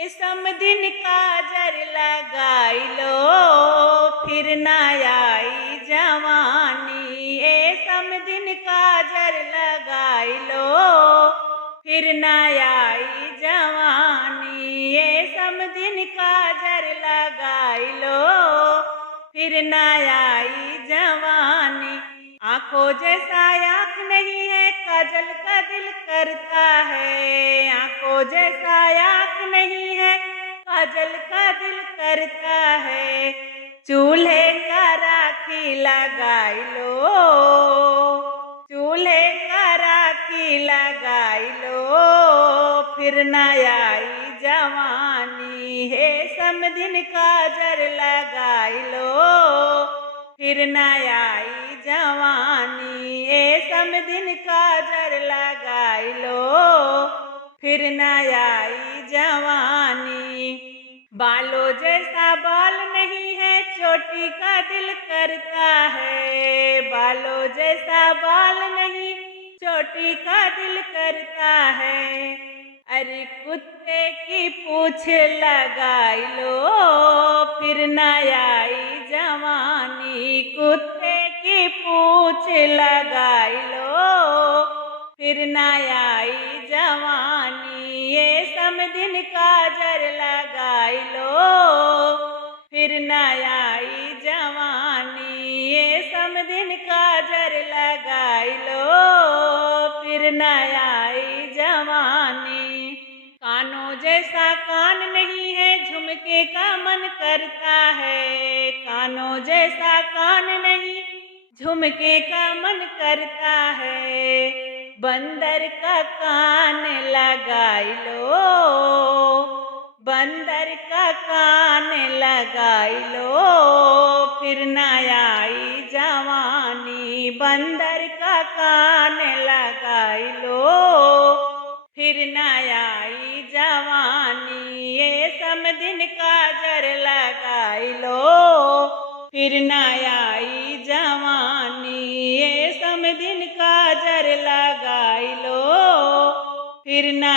ए समदिन काजर लगाई लो, फिर ना आई जवानी। ए समदिन काजर लगाई लो, फिर ना आई जवानी। ए समदिन काजर लगाई लो, फिर ना आई जवानी। आंखों जैसा आँख नहीं है, काजल का दिल करता है। आंखों जैसा आँख नहीं है, काजल का दिल करता है। चूल्हे का राखी लगाई लो, चूल्हे का राखी लगाई लो, फिर ना आई जवानी। हे समदिन काजर लगाई लो, फिर ना आई जवानी। ए समदिन काजर लगाई लो, फिर ना आई जवानी। बालों जैसा बाल नहीं है, चोटी का दिल करता है। बालों जैसा बाल नहीं, चोटी का दिल करता है। अरे कुत्ते की पूंछ लगाई लो, फिर ना आई जवानी। कुत्ते की पूंछ लगाई लो, फिर ना आई जवानी। ये समदिन काजर लगाई लो, फिर ना आई जवानी। ये समदिन काजर लगाई लो, फिर ना आई जवानी। कानों जैसा कान नहीं है, झुमके का मन करता है। कानों जैसा कान नहीं, झुमके का मन करता है। बंदर का कान लगाई लो, बंदर का कान लगाई लो, फिर ना आई जवानी। बंदर का कान लगाई लो, फिर ना आई जवानी। ये समदिन काजर लगाई लो, फिर ना आई जवानी। ये समदिन काजर लगाई लो, फिर ना